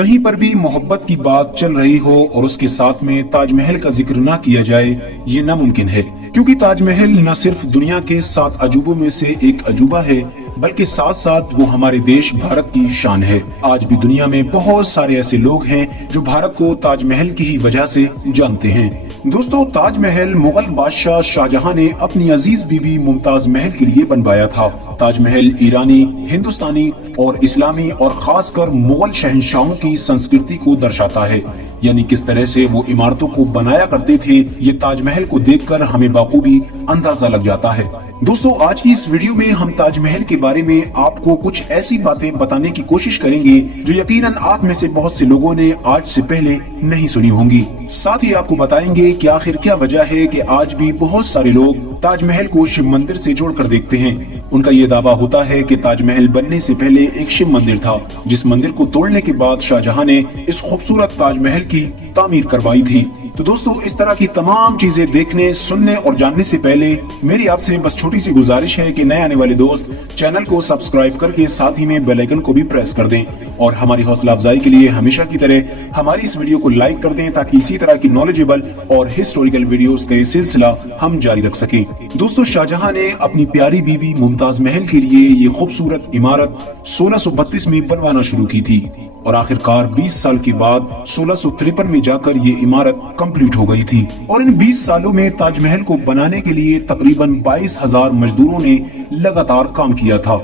कहीं पर भी मोहब्बत की बात चल रही हो और उसके साथ में ताजमहल का जिक्र ना किया जाए, ये नामुमकिन है। क्योंकि ताजमहल न सिर्फ दुनिया के 7 अजूबों में से एक अजूबा है, बल्कि साथ साथ वो हमारे देश भारत की शान है। आज भी दुनिया में बहुत सारे ऐसे लोग हैं जो भारत को ताजमहल की ही वजह से जानते हैं। दोस्तों, ताजमहल मुगल बादशाह शाहजहां ने अपनी अजीज बीबी मुमताज महल के लिए बनवाया था। ताजमहल ईरानी, हिंदुस्तानी और इस्लामी और खासकर मुगल शहंशाहों की संस्कृति को दर्शाता है। यानी किस तरह से वो इमारतों को बनाया करते थे, ये ताजमहल को देखकर हमें बाखूबी अंदाजा लग जाता है। दोस्तों, आज की इस वीडियो में हम ताजमहल के बारे में आपको कुछ ऐसी बातें बताने की कोशिश करेंगे जो यकीनन आप में से बहुत से लोगों ने आज से पहले नहीं सुनी होंगी। साथ ही आपको बताएंगे कि आखिर क्या वजह है कि आज भी बहुत सारे लोग ताजमहल को शिव मंदिर से जोड़कर देखते हैं। उनका ये दावा होता है कि ताजमहल बनने से पहले एक शिव मंदिर था, जिस मंदिर को तोड़ने के बाद शाहजहां ने इस खूबसूरत ताजमहल की तामीर करवाई थी। तो दोस्तों, इस तरह की तमाम चीजें देखने, सुनने और जानने से पहले मेरी आपसे बस छोटी सी गुजारिश है कि नए आने वाले दोस्त चैनल को सब्सक्राइब करके साथ ही में बेल आइकन को भी प्रेस कर दें और हमारी हौसला अफजाई के लिए हमेशा की तरह हमारी इस वीडियो को लाइक कर दें, ताकि इसी तरह की नॉलेजेबल और हिस्टोरिकल वीडियोस का सिलसिला हम जारी रख सकें। दोस्तों, शाहजहां ने अपनी प्यारी बीबी मुमताज महल के लिए ये खूबसूरत इमारत 1632 में बनवाना शुरू की थी और आखिरकार 20 साल के बाद 1653 में जाकर ये इमारत कंप्लीट हो गई थी। और इन 20 सालों में ताजमहल को बनाने के लिए तकरीबन 22,000 मजदूरों ने लगातार काम किया था।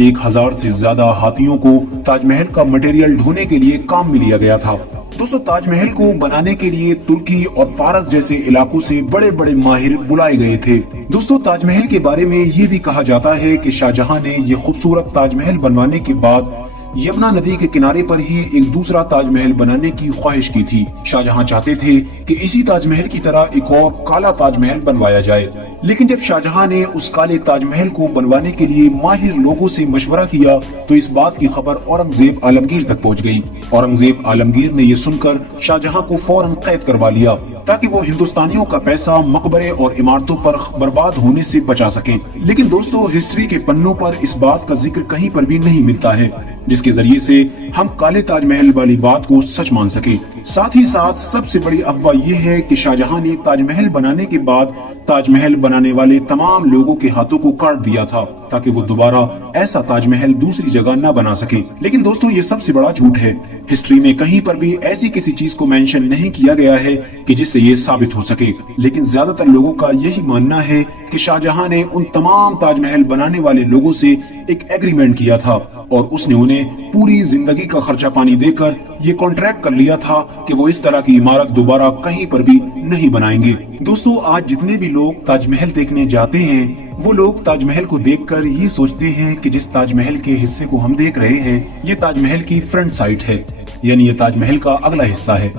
1,000 से ज्यादा हाथियों को ताजमहल का मटेरियल ढोने के लिए काम में लिया गया था। दोस्तों, ताजमहल को बनाने के लिए तुर्की और फारस जैसे इलाकों से बड़े बड़े माहिर बुलाए गए थे। दोस्तों, ताजमहल के बारे में ये भी कहा जाता है कि शाहजहां ने ये खूबसूरत ताजमहल बनवाने के बाद यमुना नदी के किनारे पर ही एक दूसरा ताजमहल बनाने की ख्वाहिश की थी। शाहजहां चाहते थे कि इसी ताजमहल की तरह एक और काला ताजमहल बनवाया जाए। लेकिन जब शाहजहां ने उस काले ताजमहल को बनवाने के लिए माहिर लोगों से मशवरा किया तो इस बात की खबर औरंगजेब आलमगीर तक पहुंच गई। औरंगजेब आलमगीर ने ये सुनकर शाहजहां को फौरन कैद करवा लिया, ताकि वो हिंदुस्तानियों का पैसा मकबरे और इमारतों पर बर्बाद होने से बचा सकें। लेकिन दोस्तों, हिस्ट्री के पन्नों पर इस बात का जिक्र कहीं पर भी नहीं मिलता है जिसके जरिए से हम काले ताजमहल वाली बात को सच मान सके। साथ ही साथ सबसे बड़ी अफवाह ये है कि शाहजहां ने ताजमहल बनाने के बाद ताजमहल बनाने वाले तमाम लोगों के हाथों को काट दिया था, ताकि वो दोबारा ऐसा ताजमहल दूसरी जगह न बना सके। लेकिन दोस्तों, ये सबसे बड़ा झूठ है। हिस्ट्री में कहीं पर भी ऐसी किसी चीज को मेंशन नहीं किया गया है कि जिससे ये साबित हो सके। लेकिन ज्यादातर लोगों का यही मानना है कि शाहजहां ने उन तमाम ताजमहल बनाने वाले लोगों से एक एग्रीमेंट किया था और उसने उन्हें पूरी जिंदगी का खर्चा पानी देकर ये कॉन्ट्रैक्ट कर लिया था कि वो इस तरह की इमारत दोबारा कहीं पर भी नहीं बनाएंगे। दोस्तों, आज जितने भी लोग ताजमहल देखने जाते हैं, वो लोग ताजमहल को देखकर ये सोचते हैं कि जिस ताजमहल के हिस्से को हम देख रहे हैं, ये ताजमहल की फ्रंट साइड है, यानी ये ताजमहल का अगला हिस्सा है।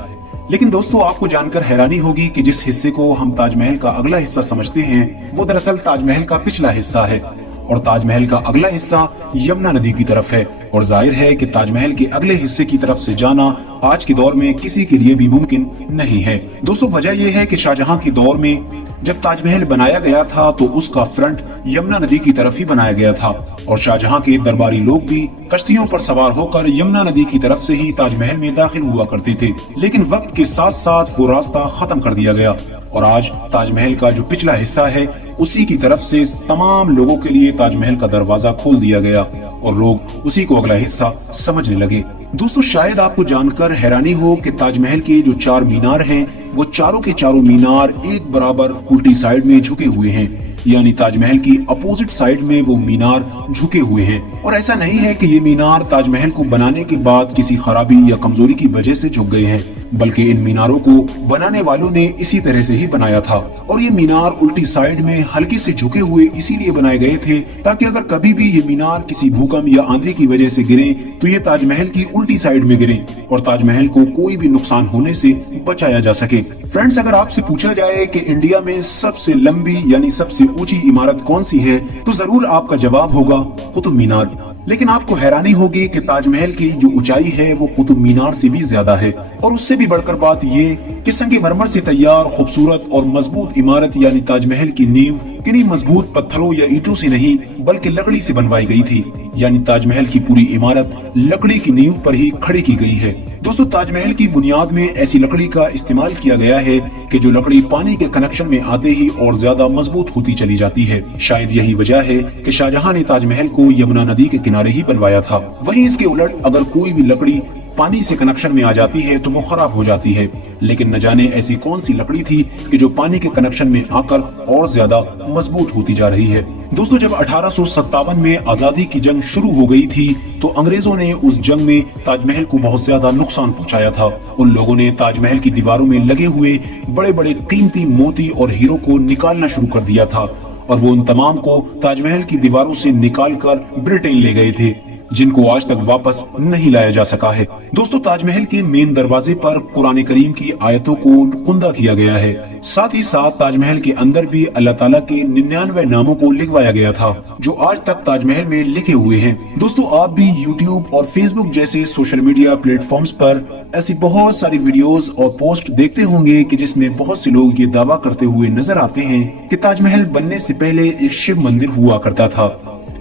लेकिन दोस्तों, आपको जानकर हैरानी होगी कि जिस हिस्से को हम ताजमहल का अगला हिस्सा समझते हैं, वो दरअसल ताजमहल का पिछला हिस्सा है और ताजमहल का अगला हिस्सा यमुना नदी की तरफ है। और जाहिर है कि ताजमहल के अगले हिस्से की तरफ से जाना आज के दौर में किसी के लिए भी मुमकिन नहीं है। दोस्तों, वजह यह है कि शाहजहां के दौर में जब ताजमहल बनाया गया था तो उसका फ्रंट यमुना नदी की तरफ ही बनाया गया था और शाहजहां के दरबारी लोग भी कश्तियों पर सवार होकर यमुना नदी की तरफ से ही ताजमहल में दाखिल हुआ करते थे। लेकिन वक्त के साथ साथ वो रास्ता खत्म कर दिया गया और आज ताजमहल का जो पिछला हिस्सा है, उसी की तरफ से तमाम लोगों के लिए ताजमहल का दरवाजा खोल दिया गया और लोग उसी को अगला हिस्सा समझने लगे। दोस्तों, शायद आपको जानकर हैरानी हो कि ताजमहल के जो 4 मीनार हैं, वो चारों के चारों मीनार एक बराबर उल्टी साइड में झुके हुए हैं, यानी ताजमहल की अपोजिट साइड में वो मीनार झुके हुए हैं। और ऐसा नहीं है कि ये मीनार ताजमहल को बनाने के बाद किसी खराबी या कमजोरी की वजह से झुक गए हैं, बल्कि इन मीनारों को बनाने वालों ने इसी तरह से ही बनाया था। और ये मीनार उल्टी साइड में हल्के से झुके हुए इसीलिए बनाए गए थे ताकि अगर कभी भी ये मीनार किसी भूकंप या आंधी की वजह से गिरे तो ये ताजमहल की उल्टी साइड में गिरे और ताजमहल को कोई भी नुकसान होने से बचाया जा सके। फ्रेंड्स, अगर आपसे पूछा जाए कि इंडिया में सबसे लंबी यानी सबसे ऊंची इमारत कौन सी है, तो जरूर आपका जवाब होगा कुतुब मीनार। लेकिन आपको हैरानी होगी कि ताजमहल की जो ऊंचाई है वो कुतुब मीनार से भी ज्यादा है। और उससे भी बढ़कर बात ये कि संगमरमर से तैयार खूबसूरत और मजबूत इमारत यानी ताजमहल की नींव किन्हीं मजबूत पत्थरों या ईंटों से नहीं बल्कि लकड़ी से बनवाई गई थी, यानी ताजमहल की पूरी इमारत लकड़ी की नींव पर ही खड़ी की गई है। दोस्तों ताज महल की बुनियाद में ऐसी लकड़ी का इस्तेमाल किया गया है कि जो लकड़ी पानी के कनेक्शन में आते ही और ज्यादा मजबूत होती चली जाती है। शायद यही वजह है कि शाहजहां ने ताजमहल को यमुना नदी के किनारे ही बनवाया था। वहीं इसके उलट अगर कोई भी लकड़ी पानी से कनेक्शन में आ जाती है तो वो खराब हो जाती है। लेकिन न जाने ऐसी कौन सी लकड़ी थी कि जो पानी के कनेक्शन में आकर और ज्यादा मजबूत होती जा रही है। दोस्तों जब 1857 में आजादी की जंग शुरू हो गई थी तो अंग्रेजों ने उस जंग में ताजमहल को बहुत ज्यादा नुकसान पहुंचाया था। उन लोगों ने ताजमहल की दीवारों में लगे हुए बड़े बड़े कीमती मोती और हीरो को निकालना शुरू कर दिया था और वो उन तमाम को ताजमहल की दीवारों से निकाल कर ब्रिटेन ले गए थे, जिनको आज तक वापस नहीं लाया जा सका है। दोस्तों ताजमहल के मेन दरवाजे पर कुरान करीम की आयतों को कुंदा किया गया है। साथ ही साथ ताजमहल के अंदर भी अल्लाह ताला के 99 नामों को लिखवाया गया था जो आज तक ताजमहल में लिखे हुए हैं। दोस्तों आप भी YouTube और Facebook जैसे सोशल मीडिया प्लेटफॉर्म्स पर ऐसी बहुत सारी वीडियोस और पोस्ट देखते होंगे कि जिसमें बहुत से लोग ये दावा करते हुए नजर आते हैं कि ताजमहल बनने से पहले एक शिव मंदिर हुआ करता था,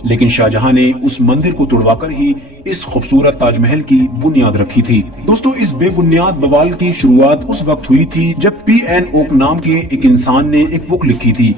लेकिन शाहजहां ने उस मंदिर को तुड़वाकर ही इस खूबसूरत ताजमहल की बुनियाद रखी थी। दोस्तों इस बेबुनियाद बवाल की शुरुआत उस वक्त हुई थी जब P.N. ओक नाम के एक इंसान ने एक बुक लिखी थी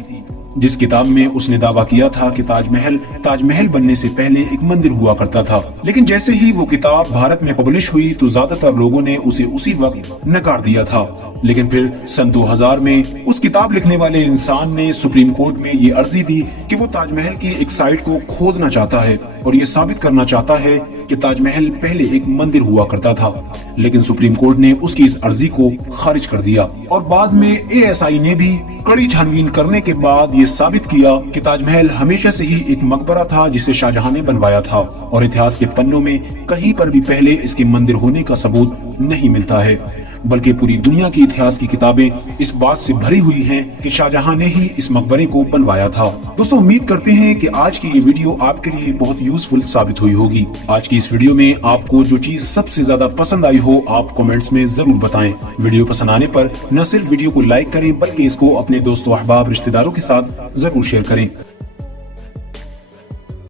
जिस किताब में उसने दावा किया था कि ताजमहल बनने से पहले एक मंदिर हुआ करता था। लेकिन जैसे ही वो किताब भारत में पब्लिश हुई तो ज्यादातर लोगों ने उसे उसी वक्त नकार दिया था। लेकिन फिर सन 2000 में उस किताब लिखने वाले इंसान ने सुप्रीम कोर्ट में ये अर्जी दी कि वो ताजमहल की एक साइट को खोदना चाहता है और ये साबित करना चाहता है कि ताजमहल पहले एक मंदिर हुआ करता था। लेकिन सुप्रीम कोर्ट ने उसकी इस अर्जी को खारिज कर दिया और बाद में ASI ने भी कड़ी छानबीन करने के बाद ये साबित किया कि ताजमहल हमेशा से ही एक मकबरा था जिसे शाहजहां ने बनवाया था और इतिहास के पन्नों में कहीं पर भी पहले इसके मंदिर होने का सबूत नहीं मिलता है, बल्कि पूरी दुनिया की इतिहास की किताबें इस बात से भरी हुई हैं कि शाहजहां ने ही इस मकबरे को बनवाया था। दोस्तों उम्मीद करते हैं कि आज की ये वीडियो आपके लिए बहुत यूजफुल साबित हुई होगी। आज की इस वीडियो में आपको जो चीज सबसे ज्यादा पसंद आई हो आप कमेंट्स में जरूर बताएं। वीडियो पसंद आने पर न सिर्फ वीडियो को लाइक करें बल्कि इसको अपने दोस्तों, अहबाब, रिश्तेदारों के साथ जरूर शेयर करें।